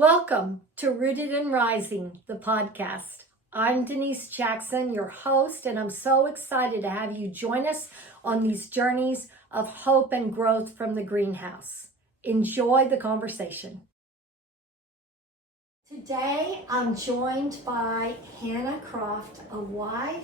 Welcome to Rooted and Rising, the podcast. I'm Denise Jackson, your host, and I'm so excited to have you join us on these journeys of hope and growth from the greenhouse. Enjoy the conversation. Today, I'm joined by Hannah Croft, a wife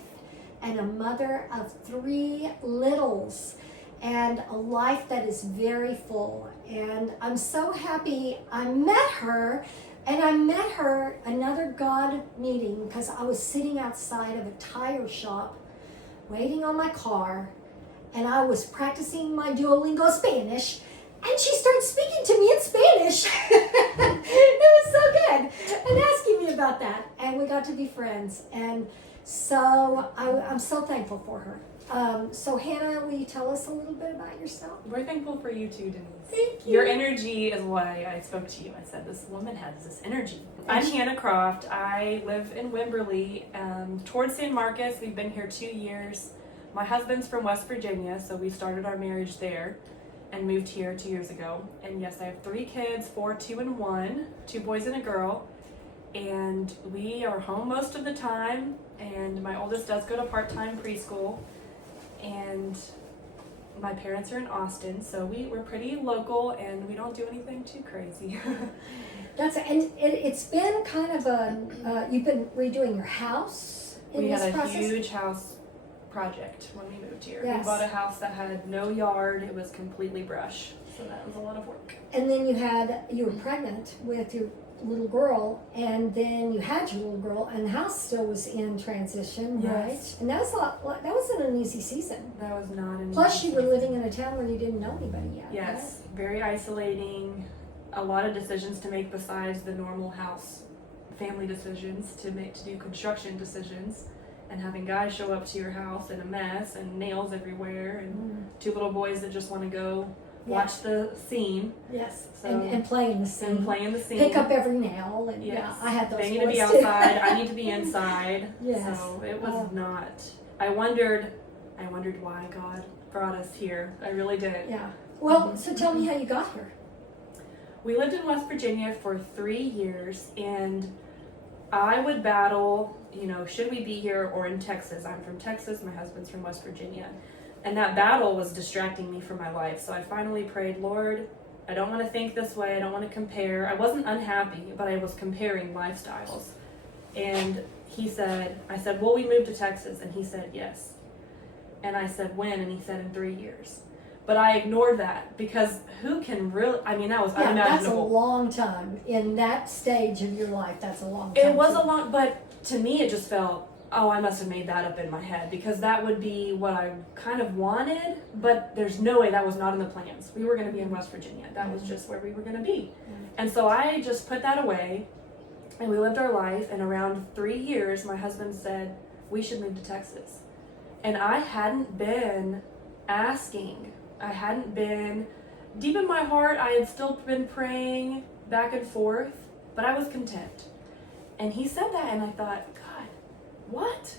and a mother of 3 littles, and a life that is very full. And I'm so happy I met her, and I met her another God meeting because I was sitting outside of a tire shop waiting on my car, and I was practicing my Duolingo Spanish, and she started speaking to me in Spanish. It was so good, and asking me about that, and we got to be friends. And so I'm so thankful for her. So Hannah, will you tell us a little bit about yourself? We're thankful for you too, Denise. Thank you. Your energy is why I spoke to you. I said, this woman has this energy. I'm Hannah Croft. I live in Wimberley, towards San Marcos. We've been here 2 years. My husband's from West Virginia, so we started our marriage there and moved here 2 years ago. And yes, I have 3 kids, 4, 2, and 1, 2 boys and a girl. And we are home most of the time, and my oldest does go to part-time preschool. And my parents are in Austin, so we're pretty local, and we don't do anything too crazy. It's been kind of you've been redoing your house in We this had a process? huge house project when we moved here. Yes. We bought a house that had no yard. It was completely brush, so that was a lot of work. And then you were pregnant with your little girl, and then you had your little girl, and the house still was in transition, Yes. right? And that wasn't an easy season. That was not an Plus, easy you were season. living in a town where you didn't know anybody yet. Yes, very isolating. A lot of decisions to make besides the normal house family decisions to do construction decisions, and having guys show up to your house in a mess and nails everywhere, and 2 little boys that just want to go watch the scene. Yes, So, and play in the scene. and play in the scene. Pick up every nail, and Yes. yeah, I had those. They need to be boys too. outside. I need to be inside. Yes. So it was not. I wondered why God brought us here. I really did. Yeah. Well, so tell me how you got here. We lived in West Virginia for 3 years, and I would battle, should we be here or in Texas? I'm from Texas, my husband's from West Virginia. And that battle was distracting me from my life. So I finally prayed, Lord, I don't want to think this way. I don't want to compare. I wasn't unhappy, but I was comparing lifestyles. And I said, will we move to Texas? And he said, yes. And I said, when? And he said, in 3 years. But I ignored that because who can really, that was unimaginable. That's a long time. In that stage of your life, that's a long time. It was a long, but to me it just felt, I must have made that up in my head because that would be what I kind of wanted, but there's no way that was not in the plans. We were going to be in West Virginia. That was just where we were going to be. And so I just put that away, and we lived our life, and around 3 years, my husband said, we should move to Texas. And I hadn't been asking. I hadn't been, deep in my heart, I had still been praying back and forth, but I was content. And he said that, and I thought, God, what?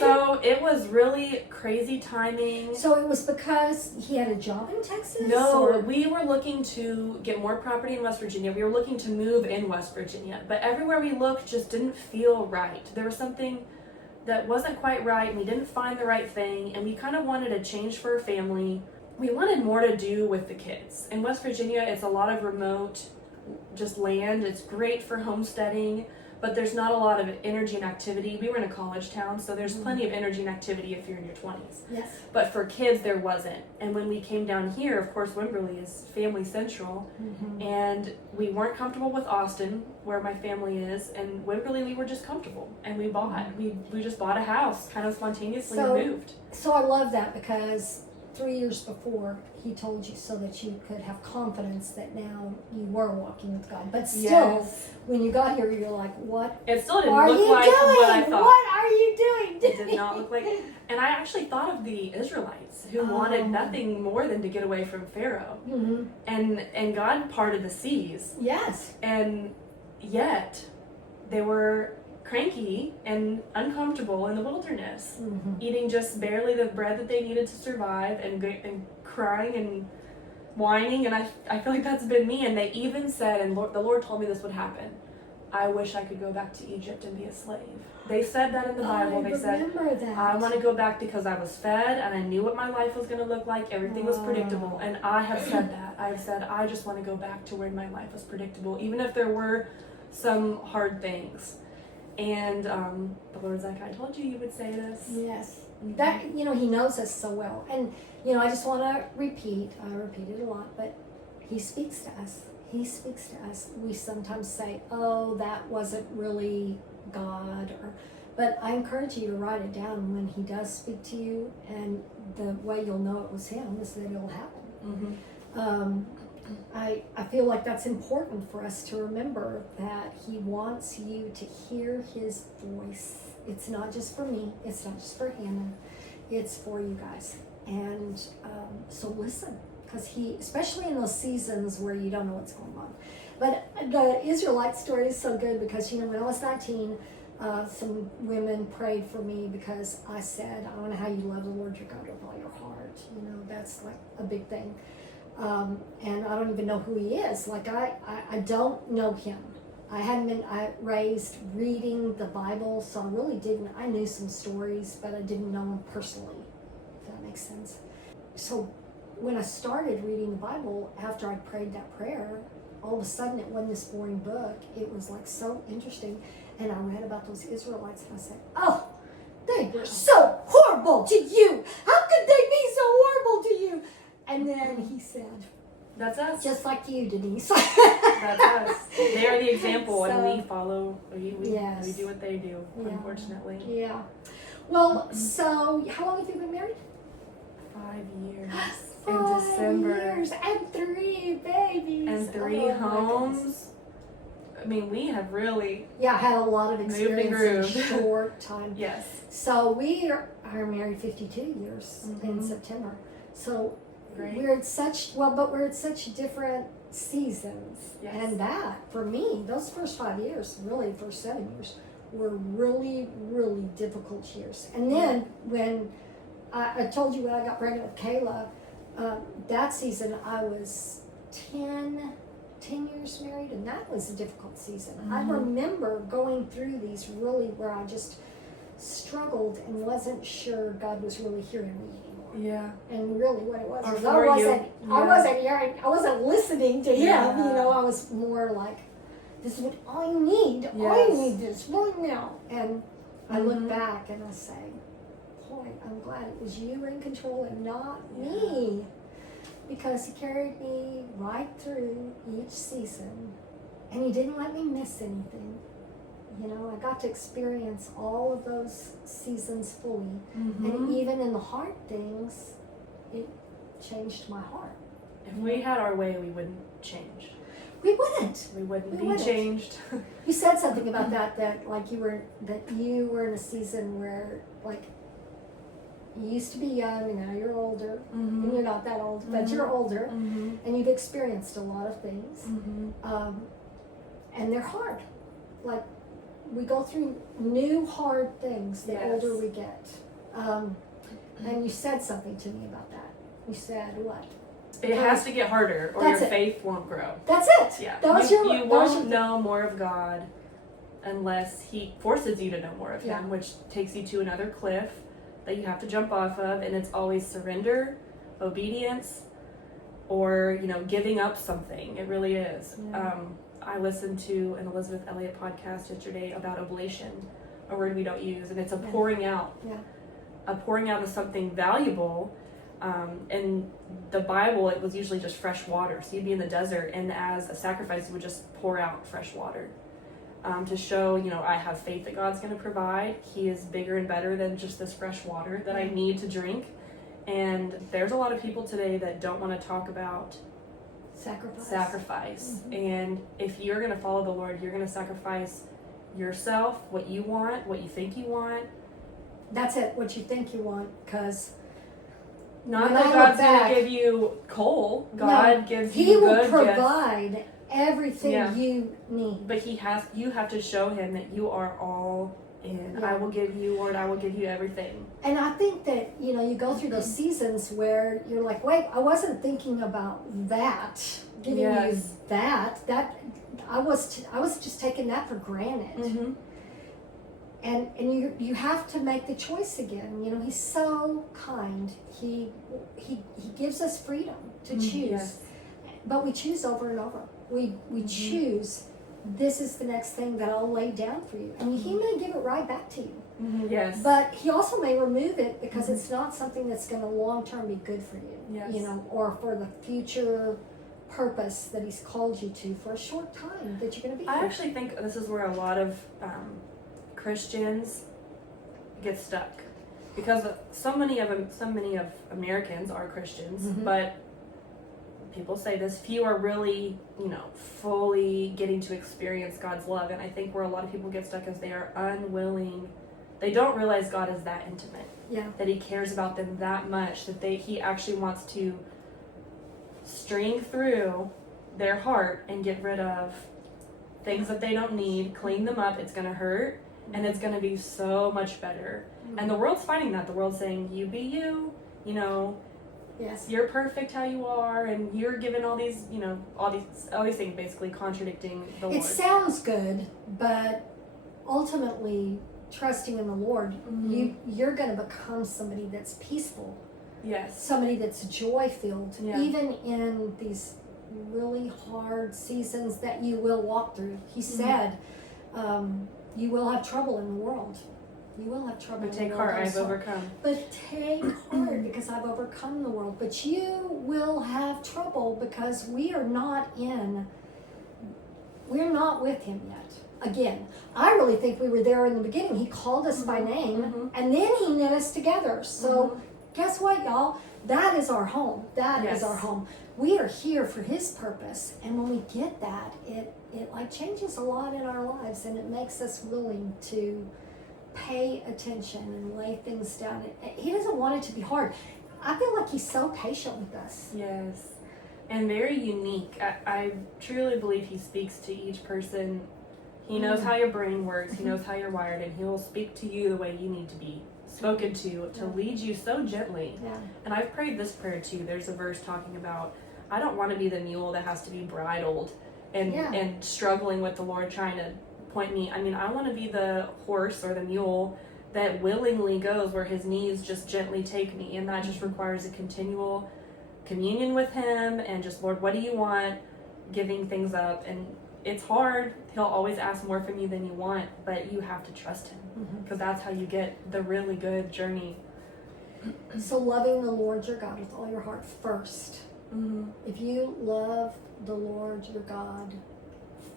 So it was really crazy timing. So it was because he had a job in Texas? No, we were looking to get more property in West Virginia. We were looking to move in West Virginia, but everywhere we looked just didn't feel right. There was something that wasn't quite right, and we didn't find the right thing, and we kind of wanted a change for our family. We wanted more to do with the kids. In West Virginia, it's a lot of remote, just land. It's great for homesteading, but there's not a lot of energy and activity. We were in a college town, so there's plenty of energy and activity if you're in your 20s. Yes. But for kids, there wasn't. And when we came down here, of course, Wimberley is family central, and we weren't comfortable with Austin, where my family is, and Wimberley, we were just comfortable, and we bought. We just bought a house, kind of spontaneously, and moved. So I love that because 3 years before he told you so that you could have confidence that now you were walking with God. But still, Yes. when you got here, you're like, what It still didn't are look you like doing? what I thought. What are you doing? It did not look like. And I actually thought of the Israelites who wanted nothing more than to get away from Pharaoh. And God parted the seas. Yes. And yet they were cranky and uncomfortable in the wilderness, eating just barely the bread that they needed to survive, and crying and whining, and I feel like that's been me. And they even said, and the Lord told me this would happen, I wish I could go back to Egypt and be a slave. They said that in the Bible. They said, that. I want to go back because I was fed and I knew what my life was going to look like. Everything was predictable. And I have said that. I've said, I just want to go back to where my life was predictable, even if there were some hard things. And the Lord's like, I told you would say this. Yes. That, He knows us so well. And, I just want to repeat, I repeat it a lot, but He speaks to us. He speaks to us. We sometimes say, oh, that wasn't really God. But I encourage you to write it down when He does speak to you. And the way you'll know it was Him is that it'll happen. Mm-hmm. I feel like that's important for us to remember, that He wants you to hear His voice. It's not just for me. It's not just for Hannah. It's for you guys. And so listen, because He, especially in those seasons where you don't know what's going on. But the Israelite story is so good because, when I was 19, some women prayed for me because I said, I don't know how you love the Lord your God with all your heart. That's like a big thing. And I don't even know who He is. Like, I don't know Him. I hadn't been raised reading the Bible, so I really didn't. I knew some stories, but I didn't know Him personally, if that makes sense. So when I started reading the Bible, after I prayed that prayer, all of a sudden it wasn't this boring book. It was like so interesting. And I read about those Israelites and I said, oh, they were so horrible to you. How could they be so horrible to you? And then He said, that's us. Just like you, Denise. That's us. They are the example, and we follow. We do what they do, unfortunately. Yeah. Well, so how long have you been married? 5 years. 5 in December. years. And 3 babies. And 3 homes. I mean, we have really had a lot of experience in a short time. Yes. So we are married 52 years in September. So great. We're at such different seasons. Yes. And that, for me, those first 5 years, really first 7 years, were really, really difficult years. And then when I told you when I got pregnant with Kayla, that season I was 10 years married, and that was a difficult season. I remember going through these really where I just struggled and wasn't sure God was really hearing me anymore. Yeah. And really what it was, I wasn't hearing, I wasn't listening to Him. Yeah. I was more like, this is what I need. Yes. I need this right now. And I look back and I say, boy, I'm glad it was You in control and not me. Because He carried me right through each season, and He didn't let me miss anything. I got to experience all of those seasons fully, and even in the hard things, it changed my heart. If we had our way, we wouldn't change. We wouldn't. We wouldn't be changed. You said something about that like you were in a season where like. You used to be young, and now you're older, and you're not that old, but you're older, and you've experienced a lot of things, and they're hard. Like, we go through new hard things the older we get. And you said something to me about that. You said what? It has to get harder, or your faith won't grow. That's it. Yeah. You won't know more of God unless He forces you to know more of Him, which takes you to another cliff that you have to jump off of, and it's always surrender, obedience, or giving up something. It really is. I listened to an Elizabeth Elliot podcast yesterday about oblation, a word we don't use, and it's a pouring out. A pouring out of something valuable. In the Bible, it was usually just fresh water. So you'd be in the desert, and as a sacrifice, you would just pour out fresh water. To show, I have faith that God's going to provide. He is bigger and better than just this fresh water that I need to drink. And there's a lot of people today that don't want to talk about sacrifice. And if you're going to follow the Lord, you're going to sacrifice yourself, what you want, what you think you want. That's it, what you think you want, because not that God's going to give you coal. God gives you good gifts. He will provide everything you need. But you have to show Him that you are all and Yeah. I will give you, Lord, I will give you everything. And I think that, you go through those seasons where you're like, wait, I wasn't thinking about that, giving you that I was just taking that for granted. Mm-hmm. And you have to make the choice again. He's so kind. He gives us freedom to choose. Yes. But we choose over and over. We choose, this is the next thing that I'll lay down for you. And he may give it right back to you. Mm-hmm. Yes. But he also may remove it because it's not something that's going to long term be good for you. Yes. Or for the future purpose that he's called you to for a short time that you're going to be I here. actually think this is where a lot of Christians get stuck, because so many of Americans are Christians, but people say this, few are really, fully getting to experience God's love. And I think where a lot of people get stuck is they are unwilling. They don't realize God is that intimate. Yeah. That he cares about them that much, that he actually wants to string through their heart and get rid of things that they don't need, clean them up. It's going to hurt, and it's going to be so much better. And the world's fighting that. The world's saying, you be you, Yes. you're perfect how you are, and you're given all these, all these things, basically contradicting the Lord. It sounds good, but ultimately, trusting in the Lord, you're going to become somebody that's peaceful. Yes. Somebody that's joy-filled, Yeah. even in these really hard seasons that you will walk through. He said, you will have trouble in the world. You will have trouble But in take the world. heart, I've overcome. But take heart, because I've overcome the world. But you will have trouble because we're not with him yet. Again, I really think we were there in the beginning. He called us by name, and then he knit us together. So guess what, y'all? That is our home. That is our home. We are here for his purpose. And when we get that, it changes a lot in our lives, and it makes us willing to pay attention and lay things down. He doesn't want it to be hard. I feel like he's so patient with us. Yes. And very unique. I truly believe he speaks to each person. He knows how your brain works. He knows how you're wired, and he will speak to you the way you need to be spoken to lead you so gently. Yeah. And I've prayed this prayer too. There's a verse talking about, I don't want to be the mule that has to be bridled and struggling with the Lord trying to point me. I mean, I want to be the horse or the mule that willingly goes where his knees just gently take me, and that just requires a continual communion with him and just, Lord, what do you want? Giving things up. And it's hard. He'll always ask more from you than you want, but you have to trust him, because that's how you get the really good journey. So loving the Lord your God with all your heart first. If you love the Lord your God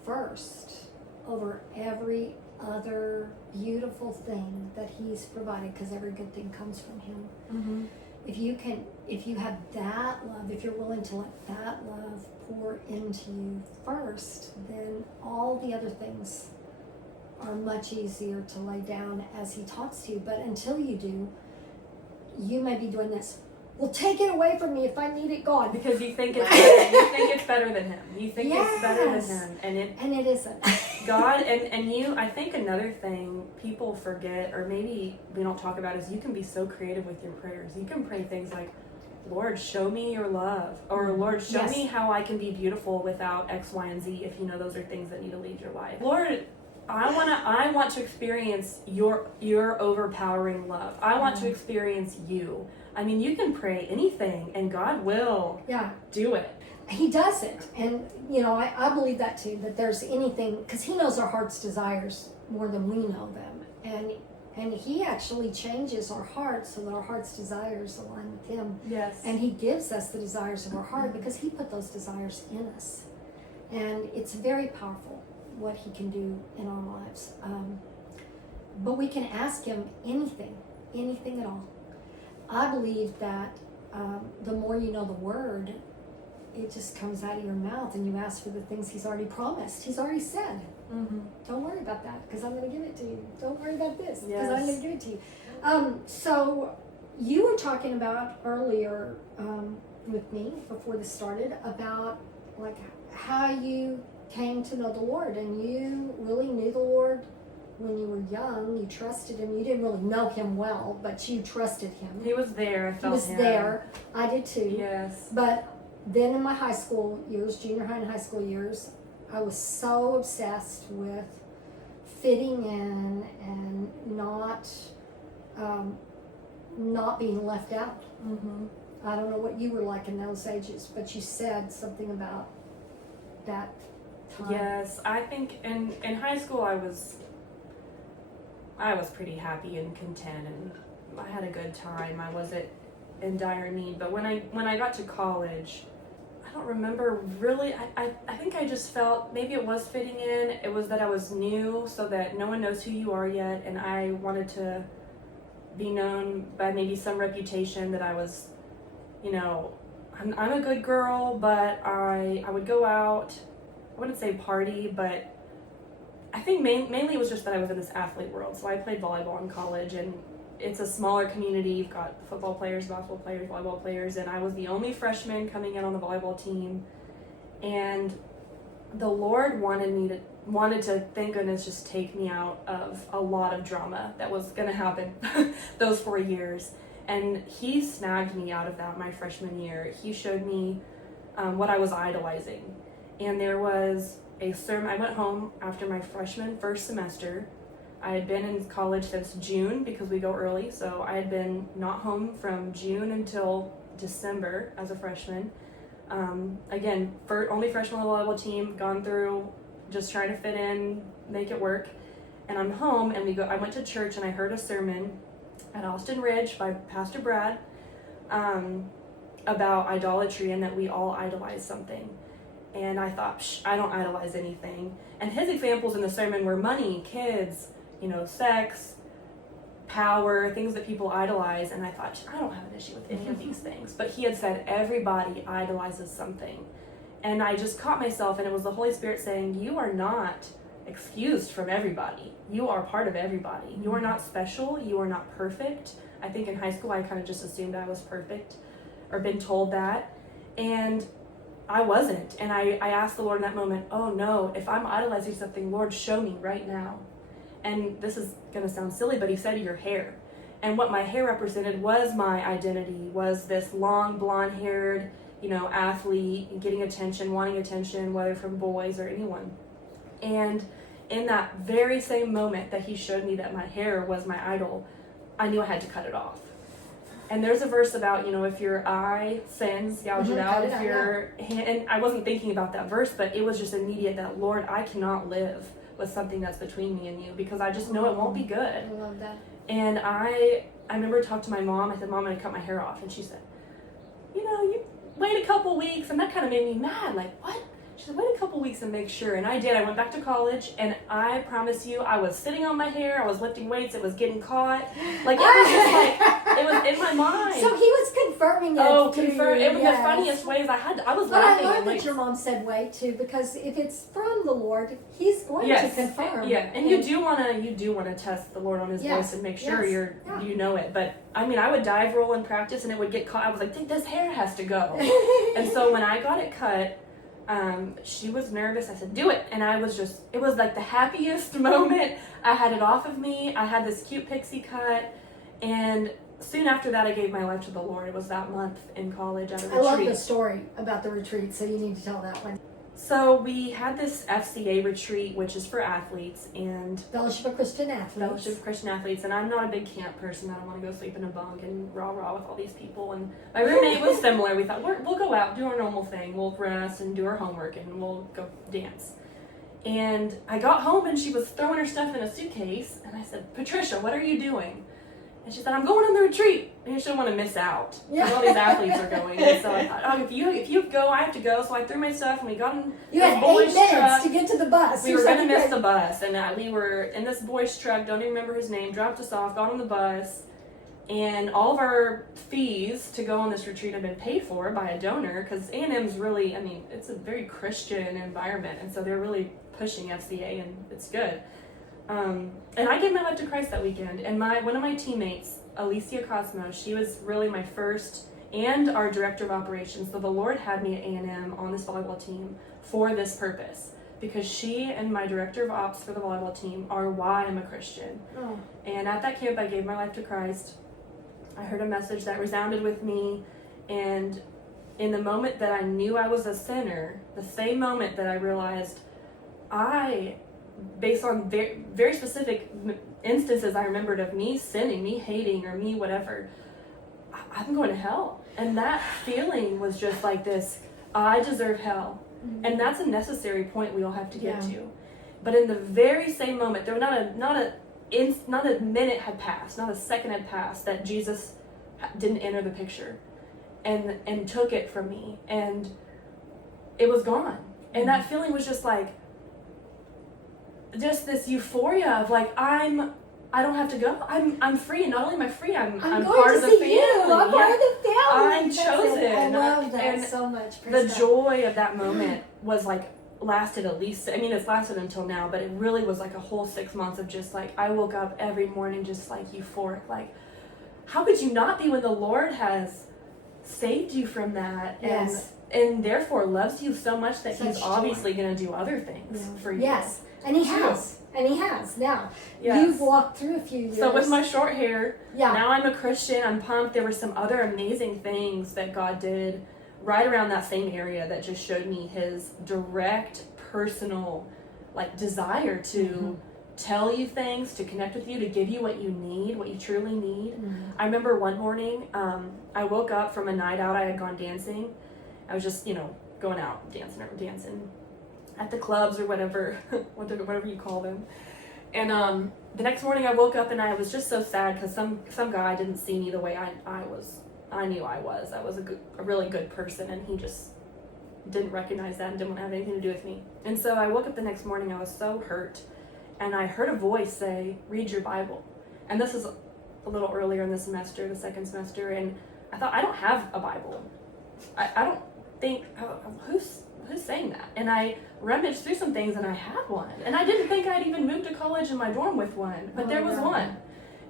first over every other beautiful thing that he's provided, because every good thing comes from him. If you have that love, if you're willing to let that love pour into you first, then all the other things are much easier to lay down as he talks to you. But until you do, you may be doing this. Well, take it away from me if I need it gone. Because you think it's better. You think it's better than him. You think it's better than him, and it isn't. God and you. I think another thing people forget, or maybe we don't talk about, is you can be so creative with your prayers. You can pray things like, Lord, show me your love, or Lord, show me how I can be beautiful without X, Y, and Z. If you know those are things that need to lead your life, Lord. I want to experience your overpowering love. I want to experience you. I mean, you can pray anything, and God will do it. He does it. And, I believe that too, that there's anything, because he knows our heart's desires more than we know them. And he actually changes our hearts so that our heart's desires align with him. Yes. And he gives us the desires of our heart because he put those desires in us. And it's very powerful what he can do in our lives. But we can ask him anything at all. I believe that the more you know the word, it just comes out of your mouth, and you ask for the things he's already promised. He's already said, don't worry about that because I'm going to give it to you. Don't worry about this because I'm going to give it to you. So you were talking about earlier with me before this started about like how you came to know the Lord, and you really knew the Lord when you were young, you trusted him. You didn't really know him well, but you trusted him. He was there. I He felt was him. there. I did too. Yes. But then in my high school years, junior high and high school years, I was so obsessed with fitting in and not being left out. Mm-hmm. I don't know what you were like in those ages, but you said something about that time. Yes, I think in high school I was pretty happy and content, and I had a good time. I wasn't in dire need. But when I got to college, I don't remember really. I think I just felt maybe it was fitting in. It was that I was new, so that no one knows who you are yet, and I wanted to be known by maybe some reputation that I was, I'm a good girl, but I would go out. I wouldn't say party, but I think mainly it was just that I was in this athlete world. So I played volleyball in college, and it's a smaller community. You've got football players, basketball players, volleyball players, and I was the only freshman coming in on the volleyball team. And the Lord wanted to, thank goodness, just take me out of a lot of drama that was going to happen those 4 years. And he snagged me out of that my freshman year. He showed me what I was idolizing. And there was a sermon. I went home after my first semester. I had been in college since June because we go early. So I had been not home from June until December as a freshman. Again, only freshman on the volleyball team, gone through just trying to fit in, make it work. And I'm home, and I went to church, and I heard a sermon at Austin Ridge by Pastor Brad about idolatry and that we all idolize something. And I thought, I don't idolize anything. And his examples in the sermon were money, kids, sex, power, things that people idolize. And I thought, I don't have an issue with any of these things. But he had said everybody idolizes something. And I just caught myself, and it was the Holy Spirit saying, you are not excused from everybody. You are part of everybody. You are not special. You are not perfect. I think in high school I kind of just assumed I was perfect, or been told that. And I wasn't. And I asked the Lord in that moment, oh no, if I'm idolizing something, Lord, show me right now. And this is going to sound silly, but he said your hair. And what my hair represented was my identity, was this long blonde-haired, athlete, getting attention, wanting attention, whether from boys or anyone. And in that very same moment that he showed me that my hair was my idol, I knew I had to cut it off. And there's a verse about, if your eye sins, gouge it out. If your hand, and I wasn't thinking about that verse, but it was just immediate that, Lord, I cannot live with something that's between me and you, because I just know it won't be good. I love that. And I remember talking to my mom. I said, Mom, I'm going to cut my hair off. And she said, you wait a couple weeks. And that kind of made me mad. Like, what? She said, wait a couple weeks and make sure. And I did. I went back to college, and I promise you, I was sitting on my hair. I was lifting weights. It was getting caught. Like, it was just like, it was in my mind. So he was confirming it. Oh, confirm. It was the funniest ways. I was but laughing. I love that like, your mom said wait too, because if it's from the Lord, he's going to confirm. Yeah, and you do want to test the Lord on his voice and make sure you know it. But I would dive roll in practice, and it would get caught. I was like, this hair has to go. And so when I got it cut, she was nervous. I said, do it. And it was like the happiest moment. I had it off of me. I had this cute pixie cut. And soon after that, I gave my life to the Lord. It was that month in college at a retreat. I love the story about the retreat, so you need to tell that one. So we had this FCA retreat, which is for athletes, and Fellowship of Christian Athletes. And I'm not a big camp person. I don't want to go sleep in a bunk and rah-rah with all these people. And my roommate was similar. We thought, we'll go out, do our normal thing. We'll rest and do our homework, and we'll go dance. And I got home, and she was throwing her stuff in a suitcase, and I said, Patricia, what are you doing? And she said, I'm going on the retreat. And you shouldn't want to miss out. Yeah. All these athletes are going. And so I thought, if you go, I have to go. So I threw my stuff, and we got in you had 8 minutes to get to the bus. We were going to miss the bus. And we were in this boy's truck, don't even remember his name, dropped us off, got on the bus. And all of our fees to go on this retreat have been paid for by a donor, because A&M's really, it's a very Christian environment. And so they're really pushing FCA, and it's good. And I gave my life to Christ that weekend, and one of my teammates, Alicia Cosmo, she was really my first and our director of operations. So the Lord had me at A&M on this volleyball team for this purpose, because she and my director of ops for the volleyball team are why I'm a Christian. Oh. And at that camp, I gave my life to Christ. I heard a message that resounded with me, and in the moment that I knew I was a sinner, the same moment that I realized based on very, very specific instances I remembered of me sinning, me hating, or me whatever, I'm going to hell. And that feeling was just like this, I deserve hell. Mm-hmm. And that's a necessary point we all have to get to. But in the very same moment, there was not a minute had passed, not a second had passed that Jesus didn't enter the picture and took it from me, and it was gone. And that feeling was just like, just this euphoria of like, I don't have to go. I'm free, and not only am I free, I'm part of the family. I'm part of the family. I'm chosen. I love that and so much. The joy of that moment was like lasted at least, I mean, it's lasted until now, but it really was like a whole 6 months of just like, I woke up every morning just like euphoric, like, how could you not be when the Lord has saved you from that? Yes. And therefore loves you so much that Such He's obviously going to do other things for you. Yes, and He has. And He has. Now, yes. You've walked through a few years. So with my short hair, now I'm a Christian, I'm pumped. There were some other amazing things that God did right around that same area that just showed me His direct, personal, like, desire to tell you things, to connect with you, to give you what you need, what you truly need. I remember one morning, I woke up from a night out. I had gone dancing. I was just, going out dancing at the clubs or whatever, whatever you call them. And the next morning I woke up and I was just so sad because some guy didn't see me the way I knew I was. I was a really good person, and he just didn't recognize that and didn't want to have anything to do with me. And so I woke up the next morning, I was so hurt, and I heard a voice say, read your Bible. And this is a little earlier in the semester, the second semester, and I thought, I don't have a Bible. I don't think, who's saying that? And I rummaged through some things and I had one. And I didn't think I'd even moved to college in my dorm with one, but there was one.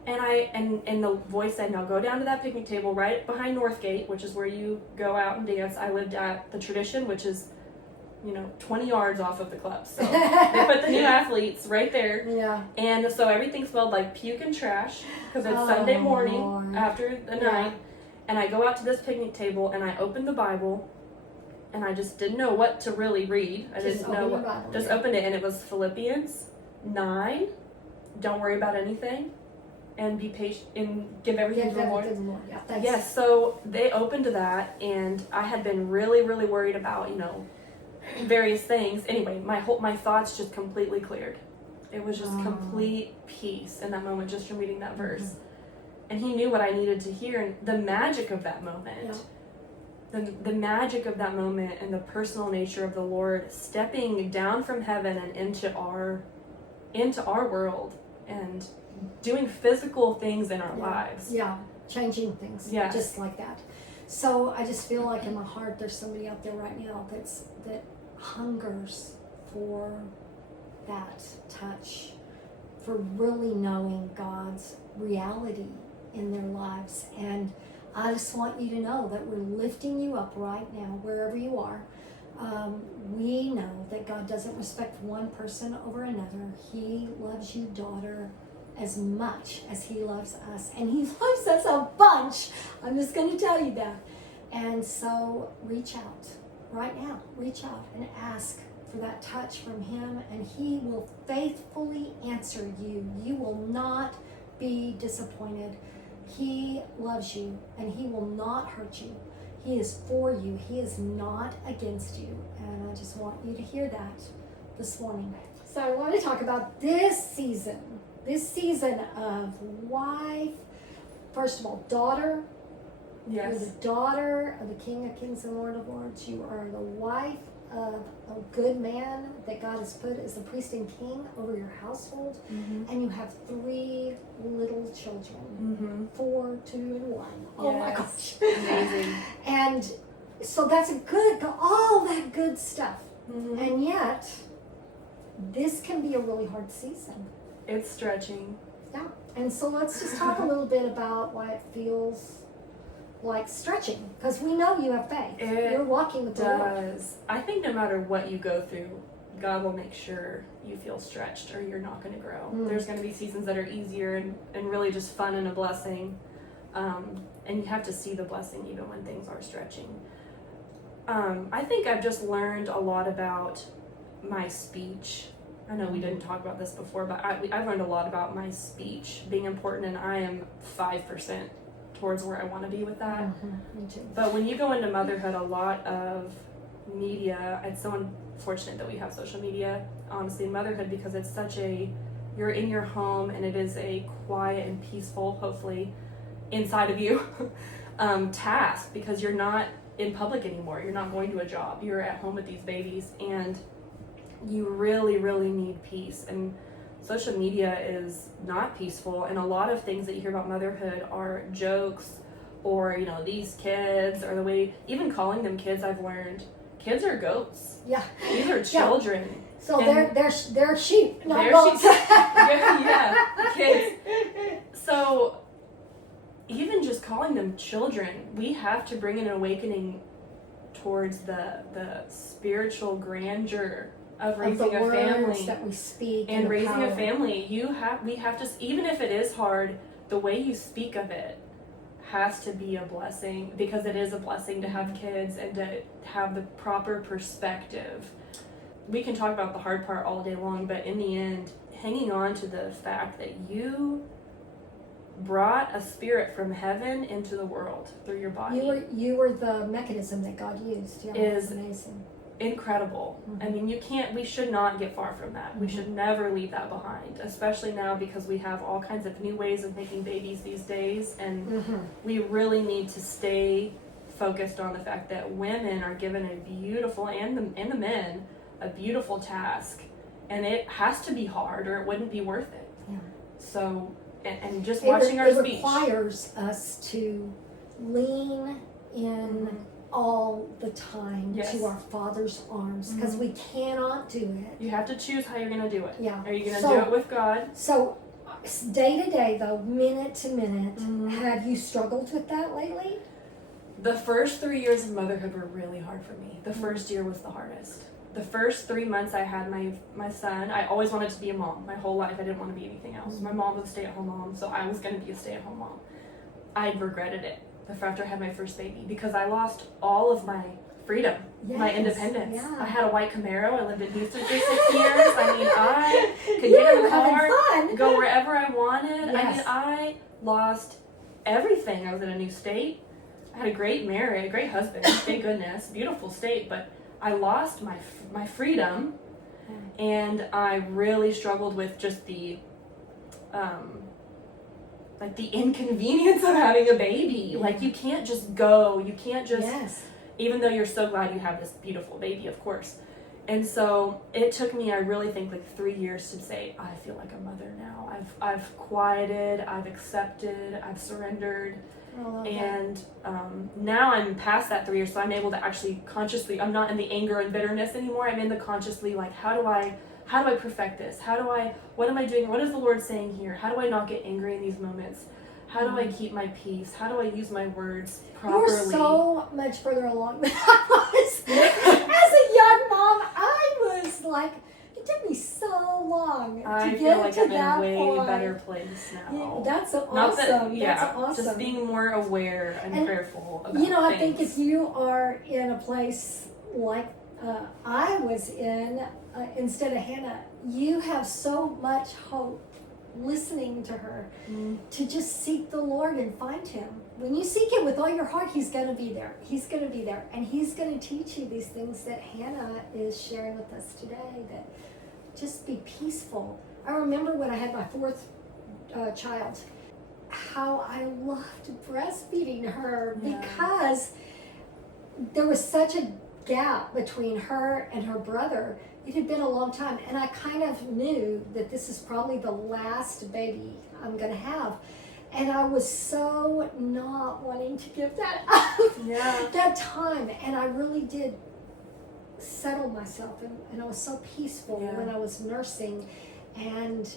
And the voice said, now go down to that picnic table right behind Northgate, which is where you go out and dance. I lived at the Tradition, which is 20 yards off of the club. So they put the new athletes right there. Yeah. And so everything smelled like puke and trash because it's Sunday morning, Lord. After the night. And I go out to this picnic table and I open the Bible, and I just didn't know what to really read. I didn't know what. Bible, just opened it, and it was Philippians 9. Don't worry about anything, and be patient and give everything to the Lord. Yeah, yes. So they opened to that, and I had been really, really worried about various things. Anyway, my thoughts just completely cleared. It was just complete peace in that moment just from reading that verse. And He knew what I needed to hear, and the magic of that moment. Yeah. The magic of that moment and the personal nature of the Lord stepping down from heaven and into our world and doing physical things in our lives. Yeah, changing things. Yeah, just like that. So I just feel like in my heart there's somebody out there right now that hungers for that touch, for really knowing God's reality in their lives. And I just want you to know that we're lifting you up right now, wherever you are. We know that God doesn't respect one person over another. He loves you, daughter, as much as He loves us. And He loves us a bunch. I'm just going to tell you that. And so reach out right now. Reach out and ask for that touch from Him, and He will faithfully answer you. You will not be disappointed. He loves you, and He will not hurt you. He is for you. He is not against you. And I just want you to hear that this morning. So I want to talk about this season of wife. First of all, daughter. Yes. You're the daughter of the King of Kings and Lord of Lords. You are the wife of a good man that God has put as the priest and king over your household. And you have 3 little children. 4, 2, and 1. Oh my gosh. Amazing. And so that's all that good stuff. And yet, this can be a really hard season. It's stretching. Yeah. And so let's just talk a little bit about why it feels like stretching, because we know you have faith. You're walking with the Lord. I think no matter what you go through, God will make sure you feel stretched or you're not going to grow. Mm. There's going to be seasons that are easier and really just fun and a blessing. And you have to see the blessing even when things are stretching. I think I've just learned a lot about my speech. I know we didn't talk about this before, but I've learned a lot about my speech being important, and I am 5% towards where I want to be with that. Me too. But when you go into motherhood, a lot of media, it's so unfortunate that we have social media, honestly, in motherhood, because it's such you're in your home and it is a quiet and peaceful, hopefully, inside of you, task, because you're not in public anymore. You're not going to a job. You're at home with these babies, and you really, really need peace. And social media is not peaceful, and a lot of things that you hear about motherhood are jokes, or these kids, or the way, even calling them kids, I've learned kids are goats. Yeah. These are children. So they're sheep, not They're goats. sheep. yeah, kids. So even just calling them children, we have to bring an awakening towards the spiritual grandeur of raising a family that we speak and raising power. a family. We have to, even if it is hard, the way you speak of it has to be a blessing, because it is a blessing to have kids and to have the proper perspective. We can talk about the hard part all day long, but in the end, hanging on to the fact that you brought a spirit from heaven into the world through your body You were the mechanism that God used. Yeah, is that's amazing. Incredible. I mean, we should not get far from that. We should never leave that behind, especially now, because we have all kinds of new ways of making babies these days, and we really need to stay focused on the fact that women are given a beautiful, and the men, a beautiful task, and it has to be hard or it wouldn't be worth it. Yeah. So, and just watching our speech. It requires us to lean in all the time to our Father's arms, because we cannot do it. You have to choose how you're going to do it. Yeah. Are you going to do it with God? So, day to day, though, minute to minute, have you struggled with that lately? The first 3 years of motherhood were really hard for me. The first year was the hardest. The first 3 months I had my son, I always wanted to be a mom. My whole life I didn't want to be anything else. My mom was a stay-at-home mom, so I was going to be a stay-at-home mom. I regretted it after I had my first baby, because I lost all of my freedom, my independence. Yeah. I had a white Camaro. I lived in Houston for 6 years. I mean, I could get in the car, go wherever I wanted. Yes. I mean, I lost everything. I was in a new state. I had a great marriage, a great husband, thank goodness, beautiful state, but I lost my freedom, and I really struggled with just the the inconvenience of having a baby. Like, you can't just go, you can't just, even though you're so glad you have this beautiful baby, of course. And so it took me, I really think, 3 years to say, I feel like a mother now. I've quieted, I've accepted, I've surrendered. And now I'm past that 3 years, so I'm able to actually consciously, I'm not in the anger and bitterness anymore. I'm in the consciously, how do I perfect this? What am I doing? What is the Lord saying here? How do I not get angry in these moments? How do I keep my peace? How do I use my words properly? You're so much further along than I was. As a young mom, I was like, it took me so long to get to I'm that in a way point. better place now. Yeah, that's so Not awesome. That, That's awesome. Just being more aware and prayerful about things. I things. think if you are in a place like I was in, instead of Hannah, you have so much hope listening to her to just seek the Lord and find Him. When you seek Him with all your heart, He's going to be there. He's going to be there. And He's going to teach you these things that Hannah is sharing with us today, that just be peaceful. I remember when I had my fourth child, how I loved breastfeeding her because there was such a gap between her and her brother. It had been a long time, and I kind of knew that this is probably the last baby I'm going to have. And I was so not wanting to give that up, that time. And I really did settle myself, and I was so peaceful when I was nursing, and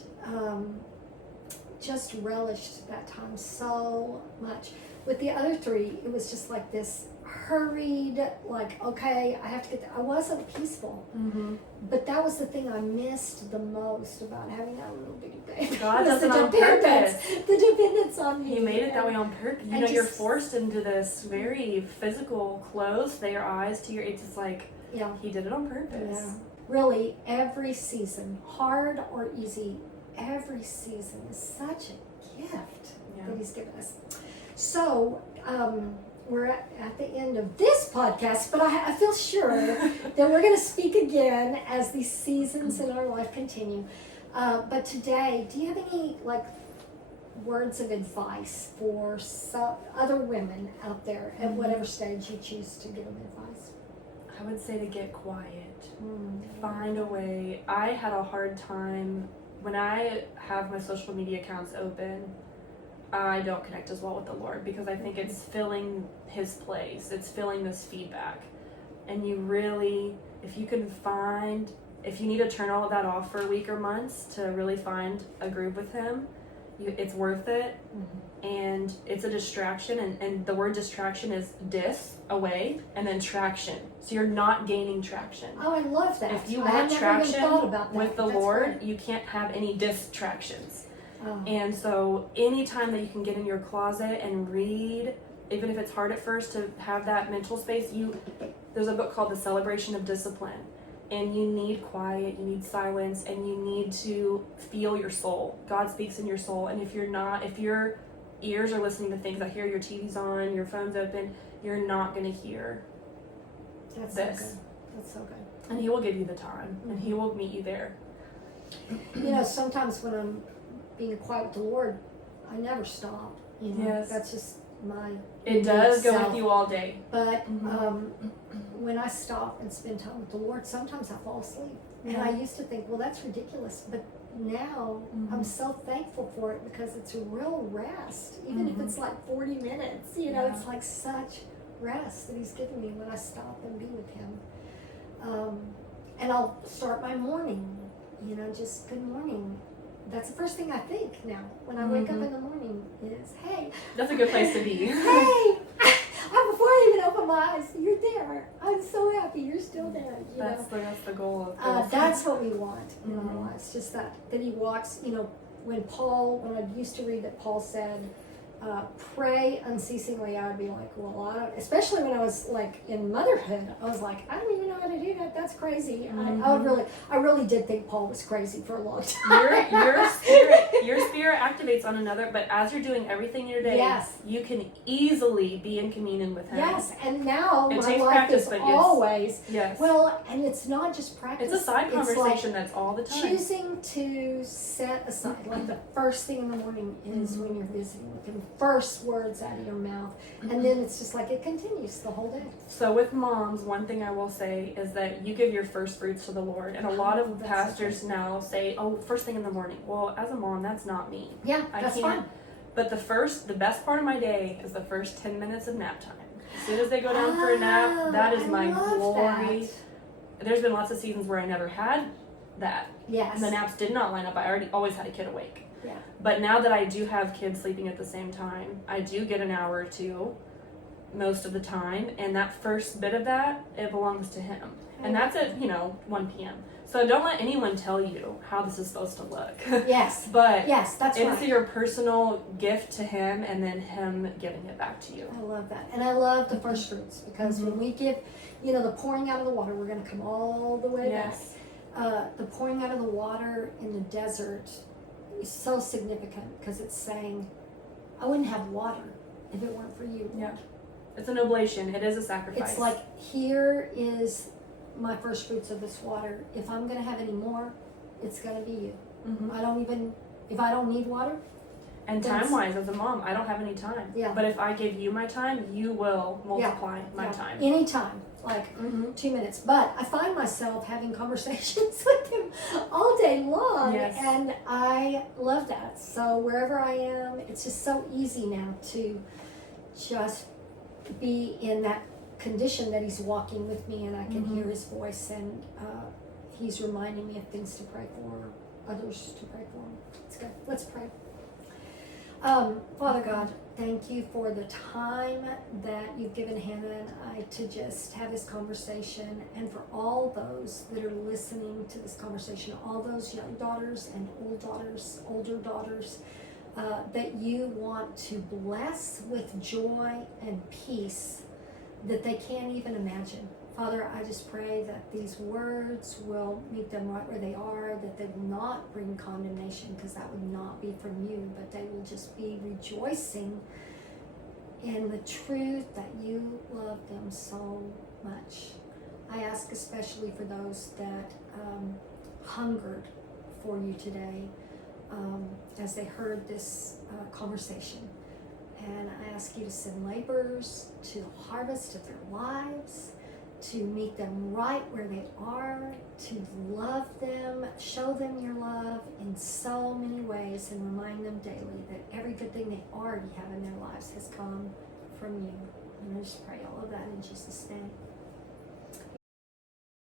just relished that time so much. With the other three, it was just like this hurried, like, okay, I have to get there. I wasn't peaceful. Mm-hmm. But that was the thing I missed the most about having that little bitty baby. God does it on purpose. The dependence on me. He made it that way on purpose. You and know, you're just- forced into this very physical, close to your eyes, to your, it's just like, Yeah. he did it on purpose. Yeah. Really, every season, hard or easy, every season is such a gift that he's given us. So, we're at the end of this podcast, but I feel sure that we're going to speak again as these seasons in our life continue. But today, do you have any like words of advice for other women out there at whatever stage you choose to give them advice? I would say to get quiet. Find a way. I had a hard time when I have my social media accounts open. I don't connect as well with the Lord because I think it's filling his place. It's filling this feedback. And you really, if you need to turn all of that off for a week or months to really find a group with him, it's worth it. And it's a distraction. And the word distraction is away, and then traction. So you're not gaining traction. Oh, I love that. If you I want had never even traction thought about that. with the That's Lord, great. you can't have any distractions. Oh. And so anytime that you can get in your closet and read, even if it's hard at first to have that mental space, there's a book called The Celebration of Discipline. And you need quiet, you need silence, and you need to feel your soul. God speaks in your soul. And if your ears are listening to things, I hear your TV's on, your phone's open, you're not going to hear That's this. so good. That's so good. And he will give you the time, and he will meet you there. You know, sometimes when I'm being quiet with the Lord, I never stop. You know, Yes. that's just my. It does go self. with you all day. But when I stop and spend time with the Lord, sometimes I fall asleep. And I used to think, well, that's ridiculous. But now I'm so thankful for it because it's a real rest. Even if it's like 40 minutes, you know, it's like such rest that he's given me when I stop and be with him. And I'll start my morning, you know, just good morning. That's the first thing I think now. When I wake up in the morning is, hey. That's a good place to be. Hey! Before I even open my eyes, you're there. I'm so happy you're still there. You know? That's the goal of this. That's what we want in our lives. Just that he walks, you know, when I used to read that Paul said, pray unceasingly, I would be like, well, I don't, especially when I was like in motherhood, I was like, I don't even know how to do that. That's crazy. I really did think Paul was crazy for a long time. Your spirit activates on another, but as you're doing everything in your day, you can easily be in communion with him. Yes, and now it my takes life practice, is but always, yes. well, and it's not just practice. It's a side conversation like that's all the time. choosing to set aside, like the first thing in the morning is when you're visiting with him, first words out of your mouth, and then it's just like it continues the whole day. So with moms, one thing I will say is that you give your first fruits to the Lord, and a lot of pastors now say, oh, first thing in the morning. Well, as a mom, that's not me. Yeah, that's fine. But the best part of my day is the first 10 minutes of nap time. As soon as they go down for a nap, that is my glory. There's been lots of seasons where I never had that. Yes. And the naps did not line up. I always had a kid awake. Yeah. But now that I do have kids sleeping at the same time, I do get an hour or two most of the time. And that first bit of that, it belongs to him. And that's at, 1 p.m. So don't let anyone tell you how this is supposed to look. Yes. But yes, that's it's right. your personal gift to him and then him giving it back to you. I love that. And I love the first fruits because when we give, the pouring out of the water, we're going to come all the way back. The pouring out of the water in the desert is so significant because it's saying, I wouldn't have water if it weren't for you. Yeah. It's an oblation. It is a sacrifice. It's like, here is my first fruits of this water. If I'm going to have any more, it's going to be you. If I don't need water. And time-wise, as a mom, I don't have any time. Yeah. But if I give you my time, you will multiply my time. Anytime. Like 2 minutes. But I find myself having conversations with him all day long. Yes. And I love that. So wherever I am, it's just so easy now to just be in that condition that he's walking with me and I can hear his voice and he's reminding me of things to pray for, others to pray for. It's good. Let's pray. Father God, thank you for the time that you've given Hannah and I to just have this conversation, and for all those that are listening to this conversation, all those young daughters and older daughters, that you want to bless with joy and peace that they can't even imagine. Father, I just pray that these words will meet them right where they are, that they will not bring condemnation, because that would not be from you, but they will just be rejoicing in the truth that you love them so much. I ask especially for those that hungered for you today as they heard this conversation. And I ask you to send laborers to the harvest of their lives, to meet them right where they are, to love them, show them your love in so many ways, and remind them daily that every good thing they already have in their lives has come from you. And I just pray all of that in Jesus' name.